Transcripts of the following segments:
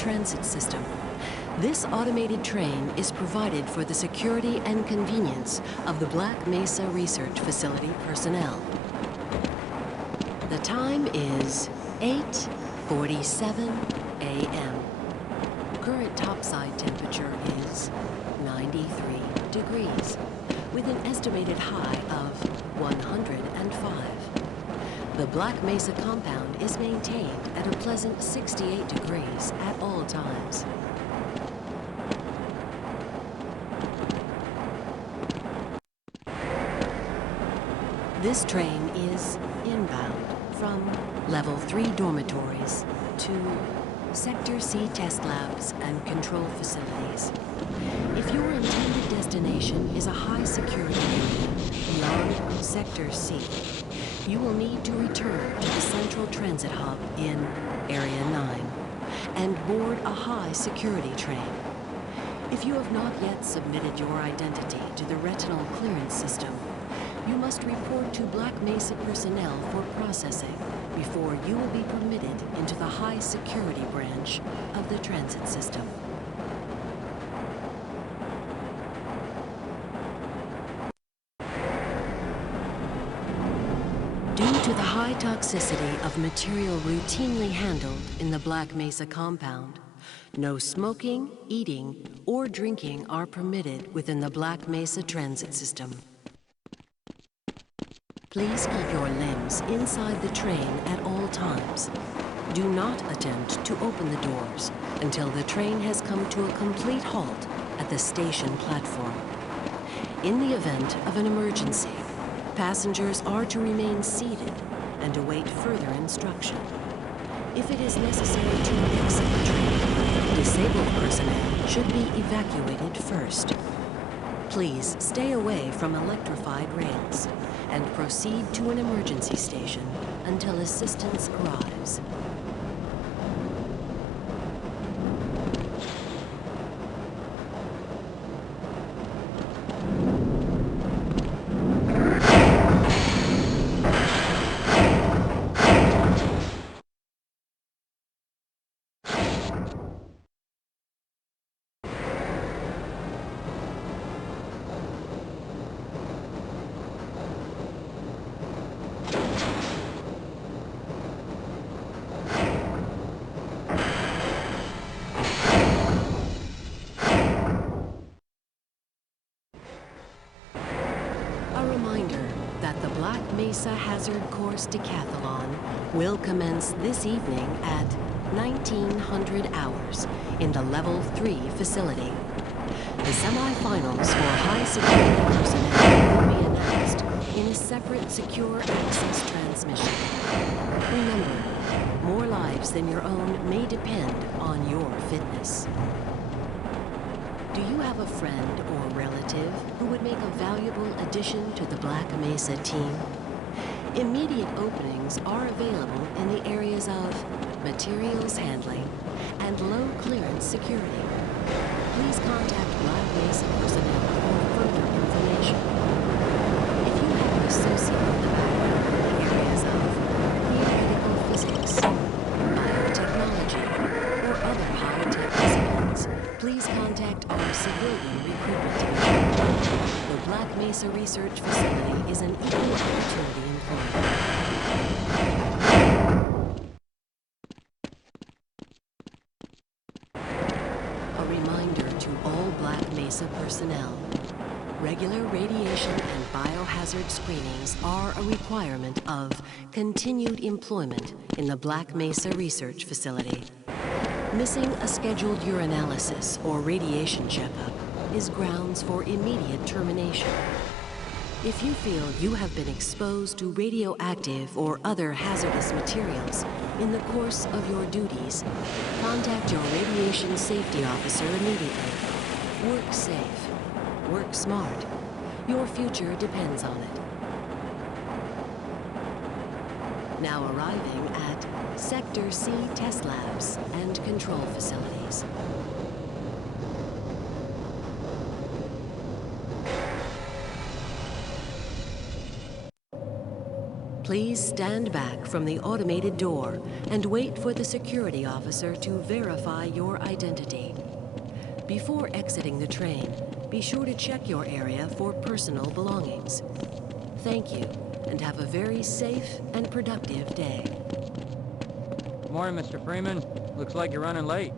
transit system. This automated train is provided for the security and convenience of the Black Mesa Research Facility personnel. The time is 8:47 a.m. Current topside temperature is 93 degrees, with an estimated high of 105. The Black Mesa compound is maintained at a pleasant 68 degrees at all times. This train is inbound from Level 3 dormitories to Sector C test labs and control facilities. If your intended destination is a high security area beyond Sector C, you will need to return to the central transit hub in Area 9 and board a high security train. If you have not yet submitted your identity to the retinal clearance system, you must report to Black Mesa personnel for processing before you will be permitted into the high security branch of the transit system. Due to the high toxicity of material routinely handled in the Black Mesa compound, no smoking, eating, or drinking are permitted within the Black Mesa transit system. Please keep your limbs inside the train at all times. Do not attempt to open the doors until the train has come to a complete halt at the station platform. In the event of an emergency, passengers are to remain seated and await further instruction. If it is necessary to exit the train, disabled personnel should be evacuated first. Please stay away from electrified rails and proceed to an emergency station until assistance arrives. That the Black Mesa Hazard Course Decathlon will commence this evening at 1900 hours in the Level 3 facility. The semifinals for high security personnel will be announced in a separate secure access transmission. Remember, more lives than your own may depend on your fitness. Do you have a friend or relative who would make a valuable addition to the Black Mesa team? Immediate openings are available in the areas of materials handling and low clearance security. Please contact Black Mesa personnel for further information. If you have an associate with a background in the areas of theoretical physics, biotechnology, or other high-tech disciplines, please contact our civilian recruitment team. The Black Mesa Research Facility is an equal opportunity employer. A reminder to all Black Mesa personnel. Regular radiation and biohazard screenings are a requirement of continued employment in the Black Mesa Research Facility. Missing a scheduled urinalysis or radiation checkup is grounds for immediate termination. If you feel you have been exposed to radioactive or other hazardous materials in the course of your duties, contact your radiation safety officer immediately. Work safe. Work smart. Your future depends on it. Now arriving at Sector C test labs and control facilities. Please stand back from the automated door and wait for the security officer to verify your identity. Before exiting the train, be sure to check your area for personal belongings. Thank you, and have a very safe and productive day. Good morning, Mr. Freeman. Looks like you're running late.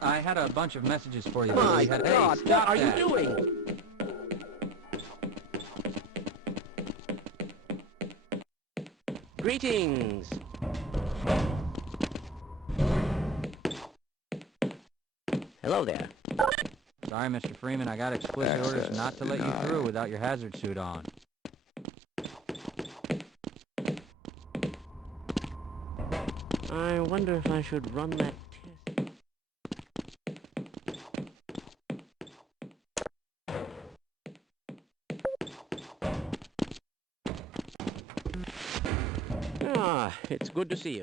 I had a bunch of messages for you. My Hey, God, stop what are that. you doing? Greetings. Hello there. Sorry, Mr. Freeman, I got explicit orders not to let you through without your hazard suit on. I wonder if I should run that test. Ah, it's good to see you.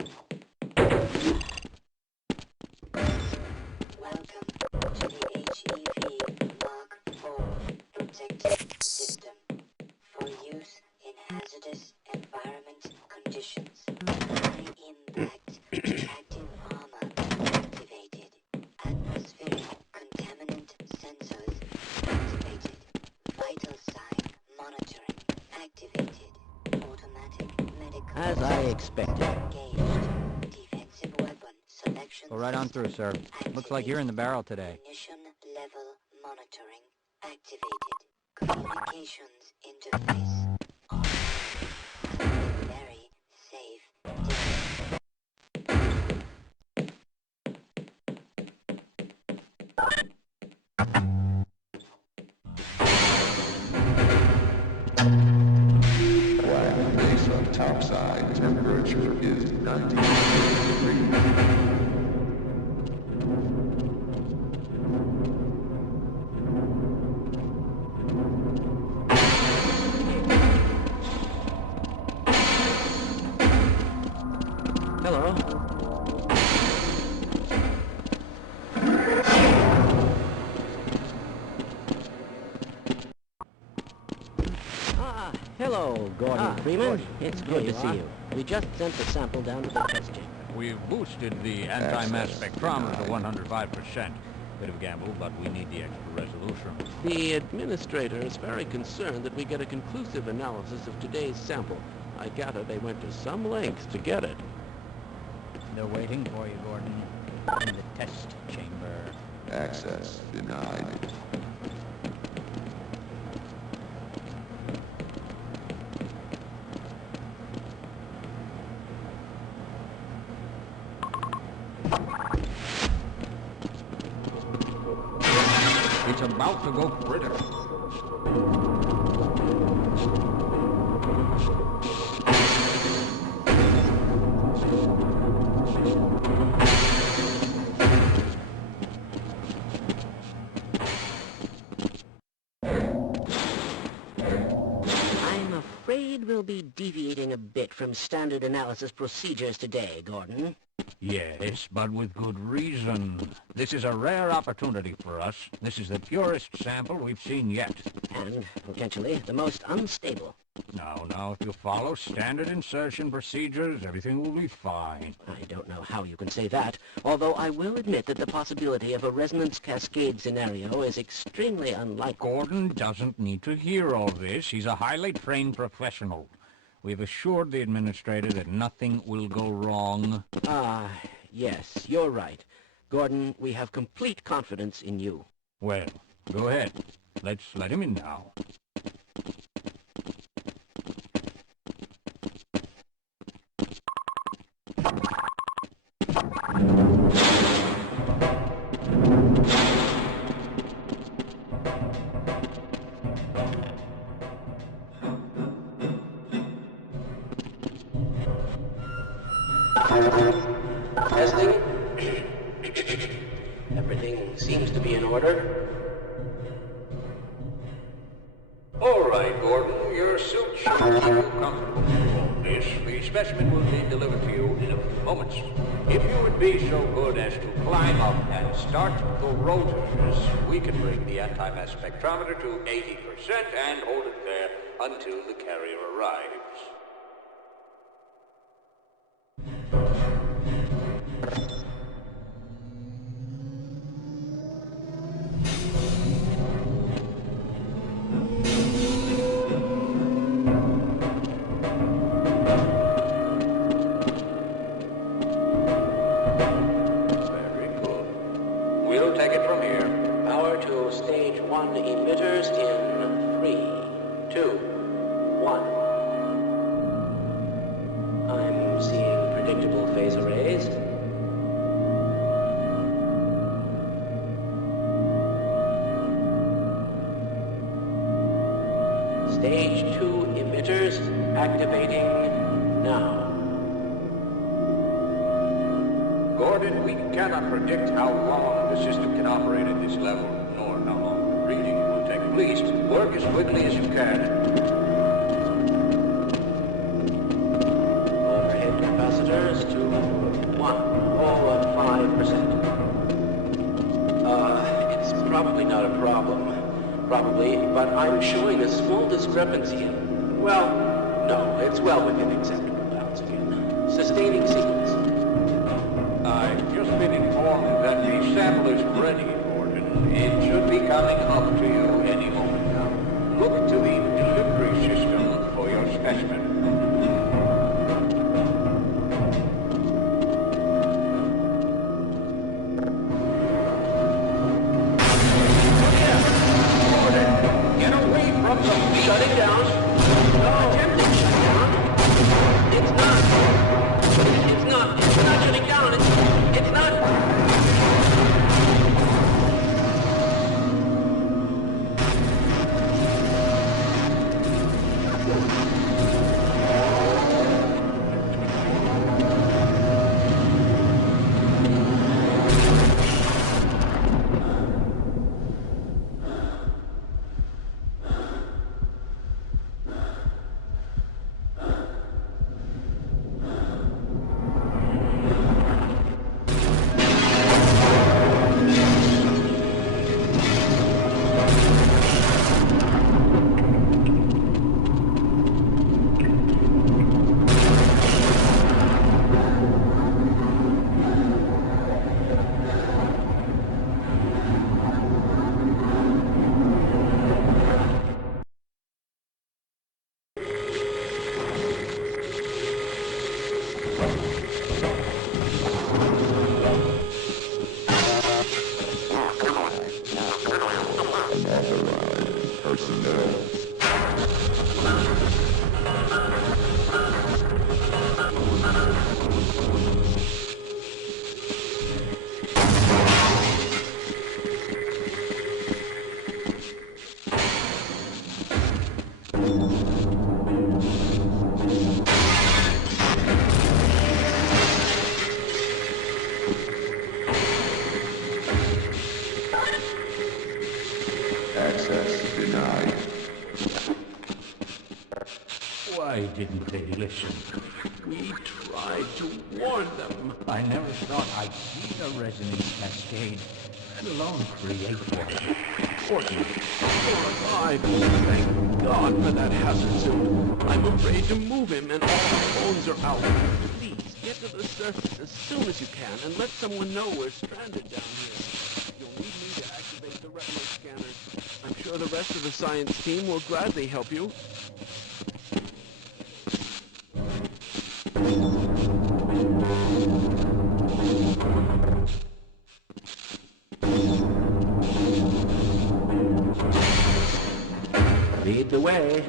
Welcome to the HEV Mark IV protective system for use in hazardous environment conditions. High impact attractive armor activated. Atmospheric contaminant sensors activated. Vital sign monitoring activated. Automatic medical As I expected. engaged. Defensive weapon selection. Go right on through, sir. Looks like you're in the barrel today. Ignition level monitoring activated. Communications interface on. Very safe day. Black Mesa topside temperature is 98 degrees. Hello. Ah, hello, Gordon Freeman. Gordon. It's Here good you to see are. you. We just sent the sample down to the test chamber. We've boosted the anti-mass Access spectrometer to denied. 105%. Bit of a gamble, but we need the extra resolution. The administrator is very concerned that we get a conclusive analysis of today's sample. I gather they went to some lengths to get it. They're waiting for you, Gordon, in the test chamber. Access denied. It's about to go critical. I'm afraid we'll be deviating a bit from standard analysis procedures today, Gordon. Yes, but with good reason. This is a rare opportunity for us. This is the purest sample we've seen yet. And, potentially, the most unstable. Now, if you follow standard insertion procedures, everything will be fine. I don't know how you can say that, although I will admit that the possibility of a resonance cascade scenario is extremely unlikely. Gordon doesn't need to hear all this. He's a highly trained professional. We've assured the administrator that nothing will go wrong. Ah, yes, you're right. Gordon, we have complete confidence in you. Well, go ahead. Let's let him in now. Testing. Everything seems to be in order. All right, Gordon. Your suit should keep you comfortable through all this. The specimen will be delivered to you in a few moments. If you would be so good as to climb up and start the rotors, we can bring the anti-mass spectrometer to 80% and hold it there until the carrier arrives. We'll take it from here. Power to stage 1 emitters in 3, 2, 1. I'm seeing predictable phase arrays. Stage 2 emitters activating now. Gordon, we cannot predict how long the system can operate at this level, nor how long the reading will take. Please, work as quickly as you can. Overhead capacitors to 105%. It's probably not a problem. Probably, but I'm showing a small discrepancy in... Well, no, it's well within acceptable bounds again. Sustaining sequence. I've just been informed that the sample is ready, Gordon. It should be coming up to you any moment now. Look to the delivery system for your specimen. Get away from the... Shutting down. No. Attempting shutdown. It's not shutting down. It's not... Unauthorized personnel. Access denied. didn't they listen? We tried to warn them. I never thought I'd see a resonance cascade, let alone create one. Gordon, you're alive. Thank God for that hazard suit. I'm afraid to move him and all our bones are out. Please, get to the surface as soon as you can and let someone know we're stranded down here. You'll need me to activate the retinal scanners. I'm sure the rest of the science team will gladly help you. Lead the way.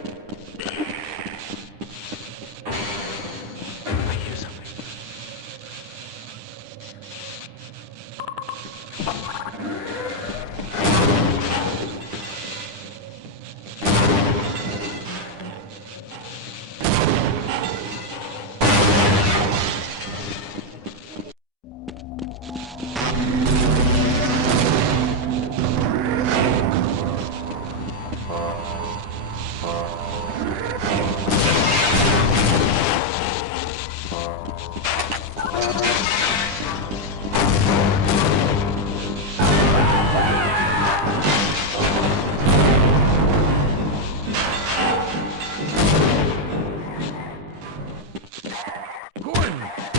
I hear something.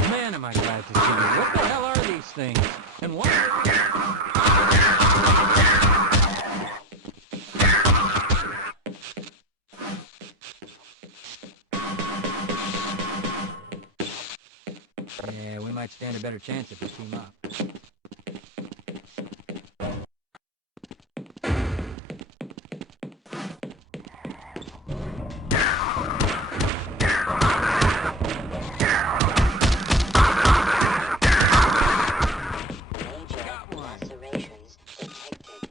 Man, am I glad to see you. What the hell are these things? And what? Yeah, we might stand a better chance if we team up. Major lacerations detected.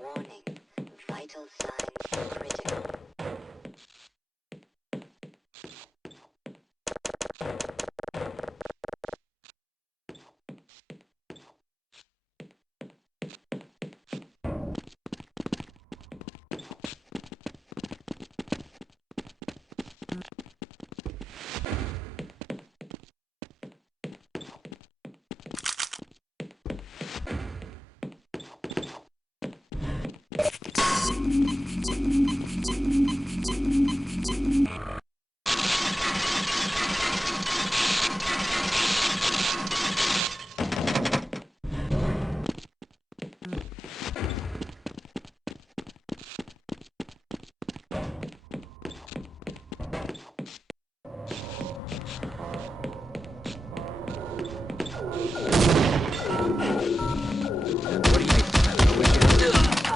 Warning. Vital signs critical.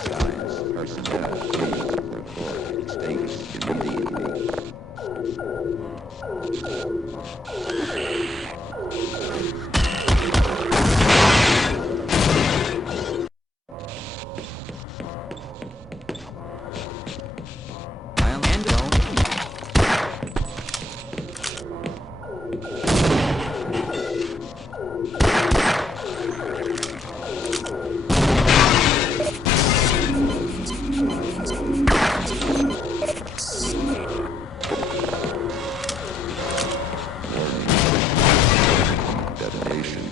Science personnel, please report status immediately. Detonation.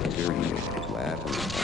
Material lab response.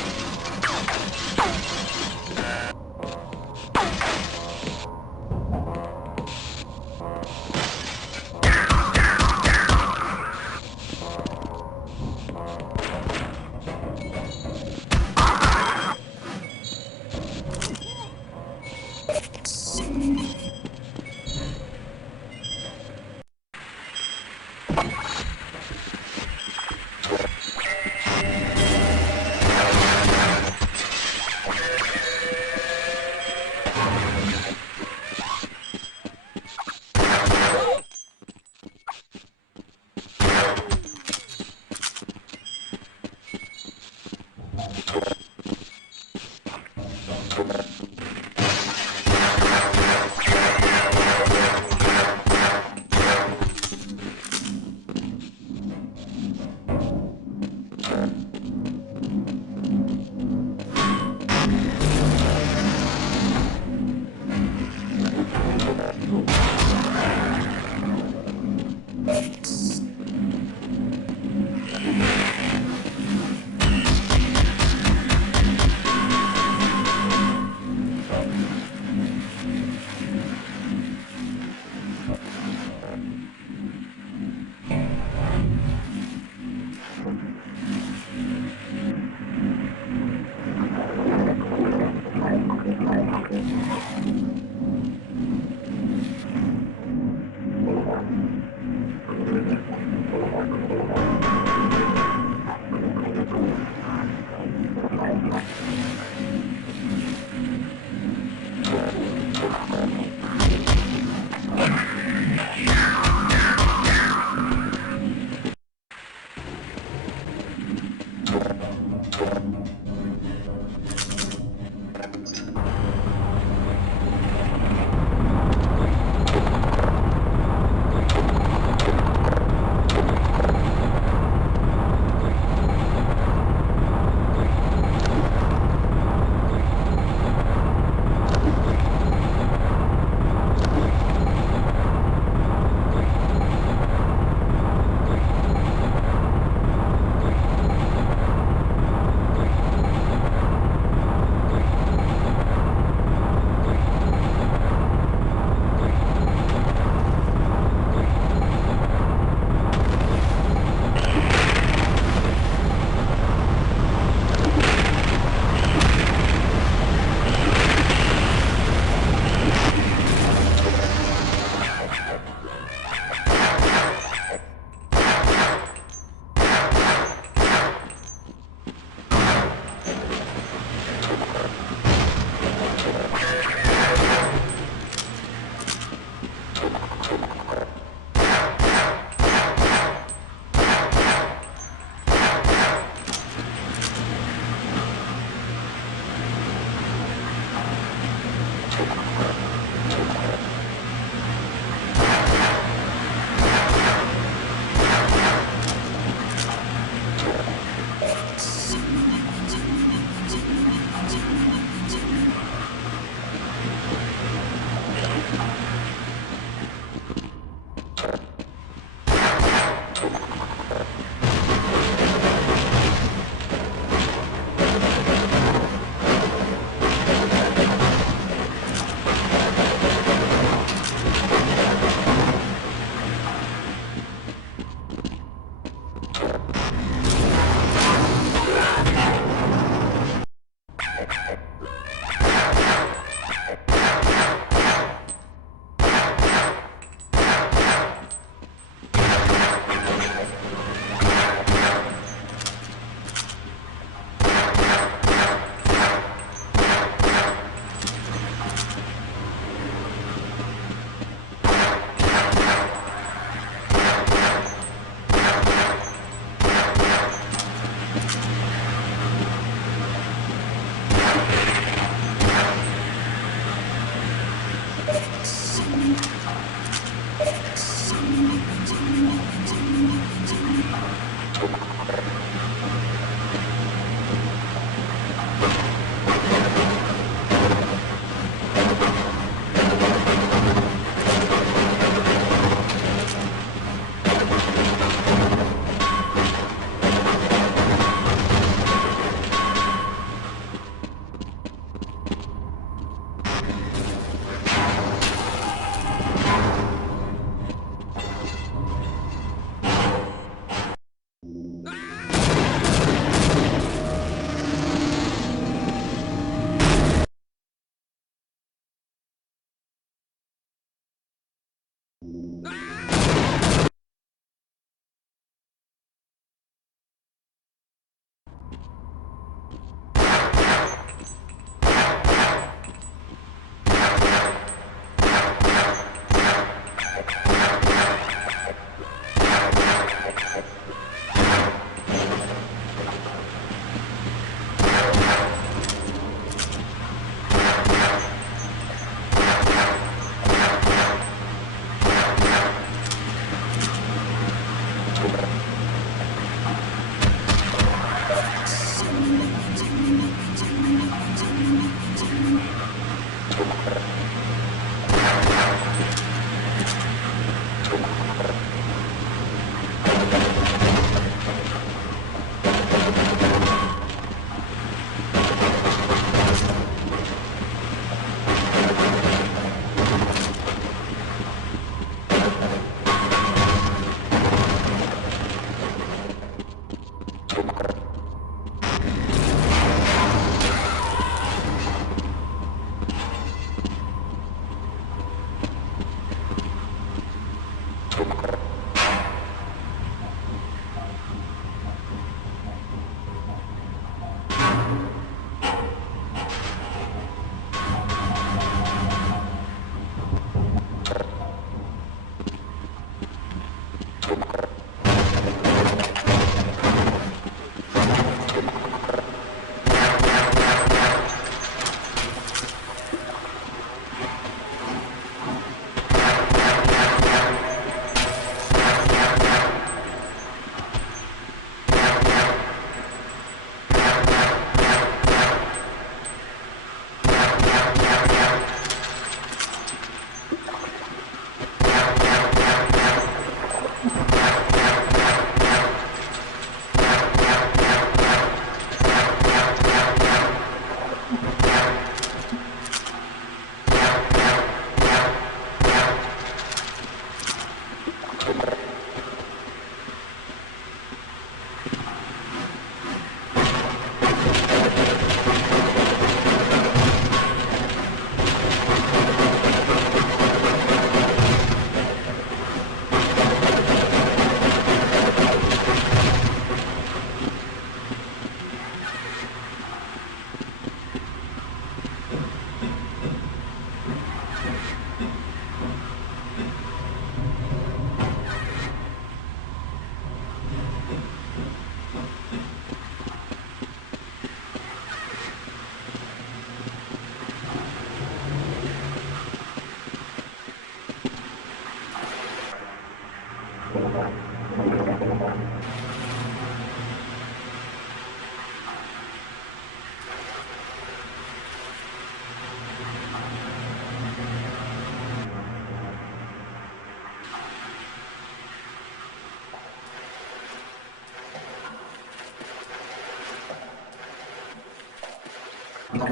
Good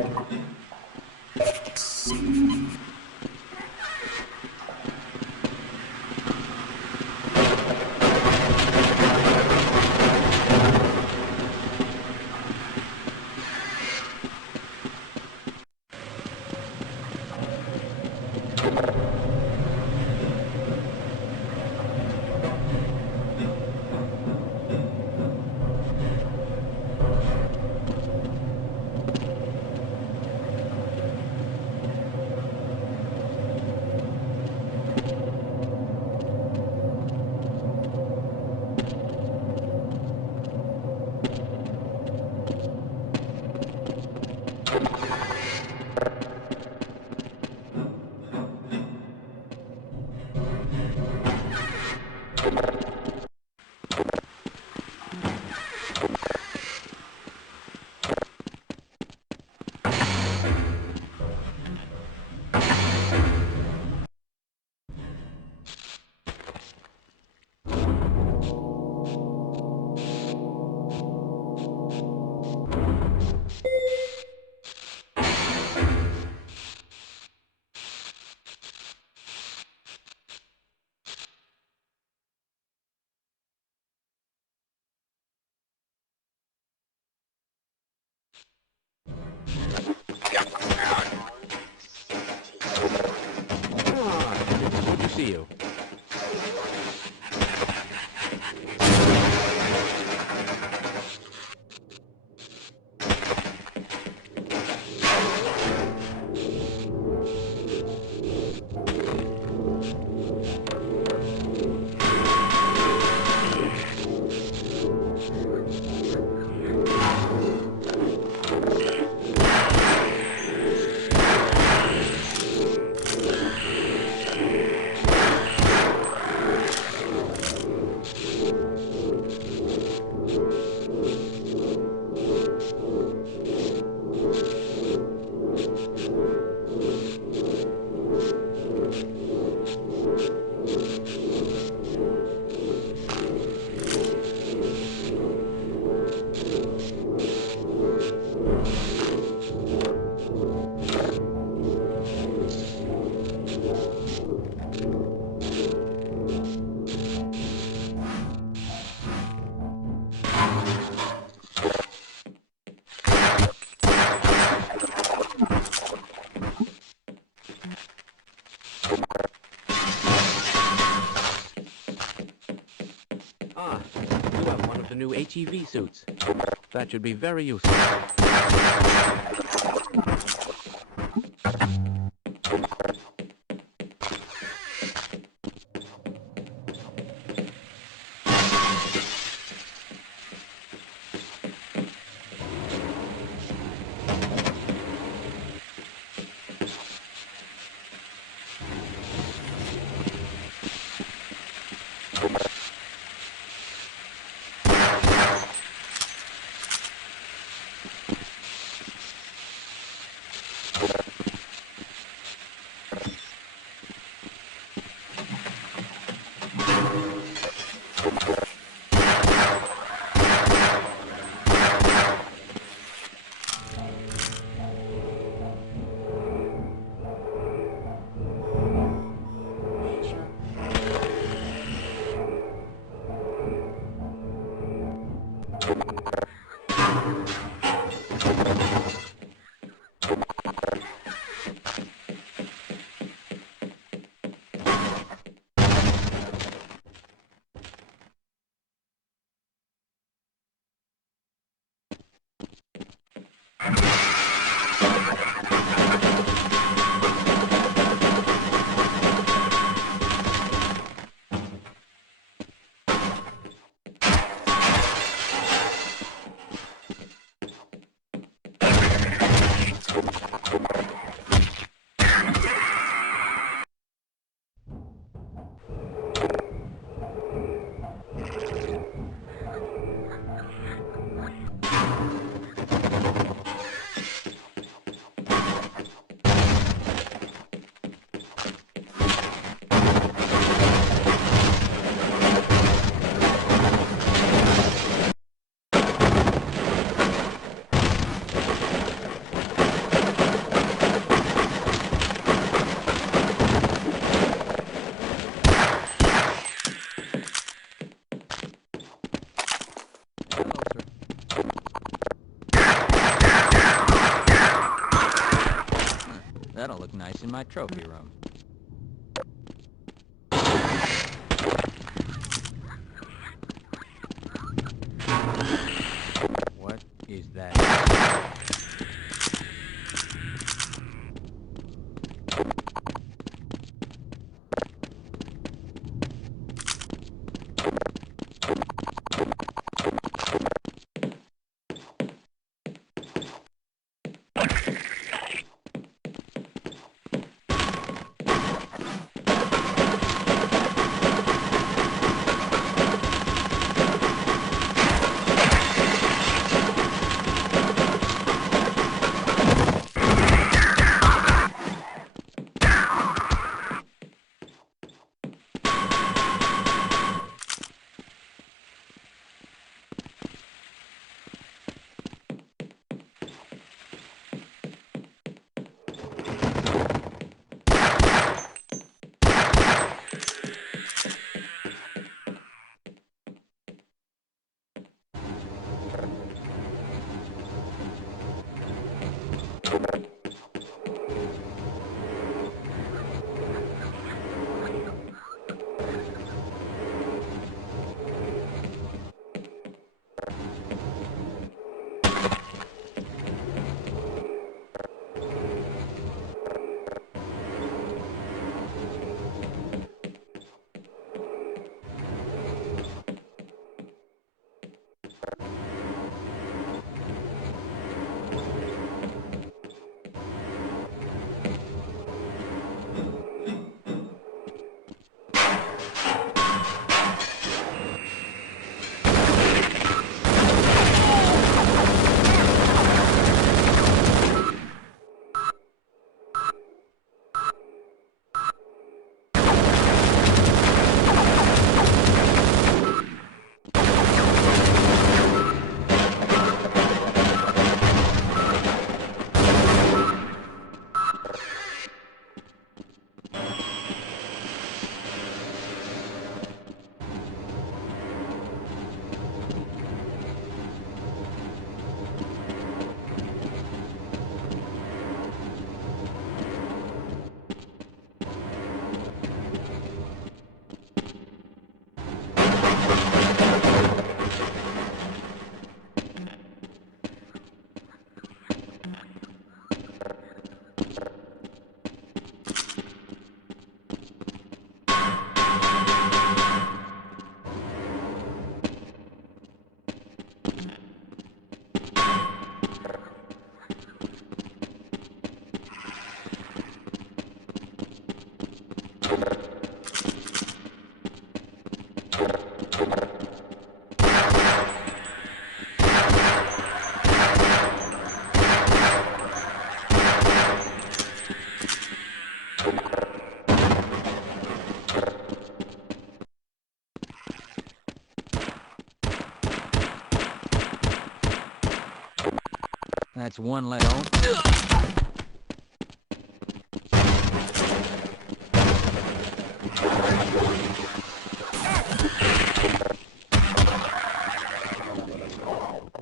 to see you. Ah, you have one of the new HEV suits. That should be very useful. That'll look nice in my trophy room. What is that? That's one let on.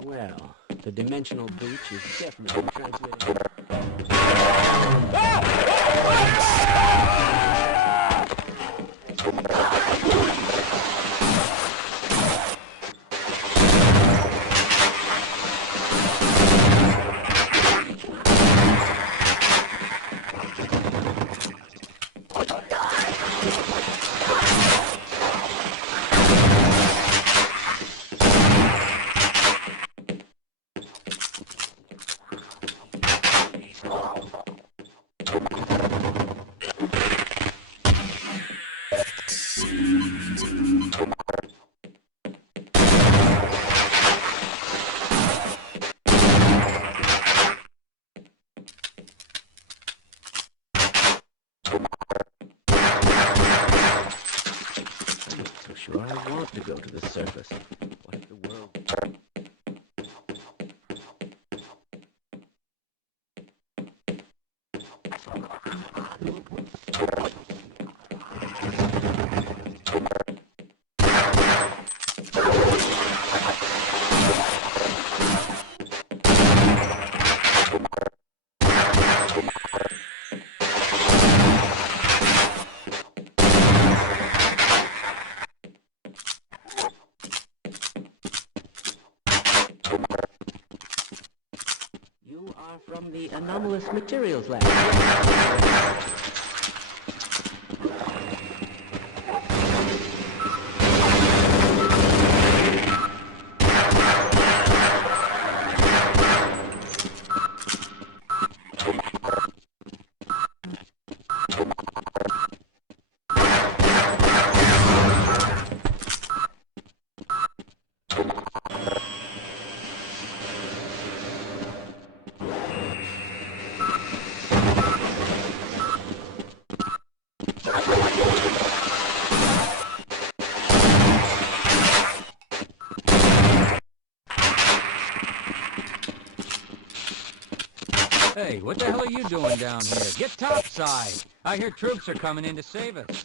Well, the dimensional breach is definitely transmitting. Sure, I want to go to the surface. What if the world... are from the Anomalous Materials Lab. Hey, what the hell are you doing down here? Get topside! I hear troops are coming in to save us.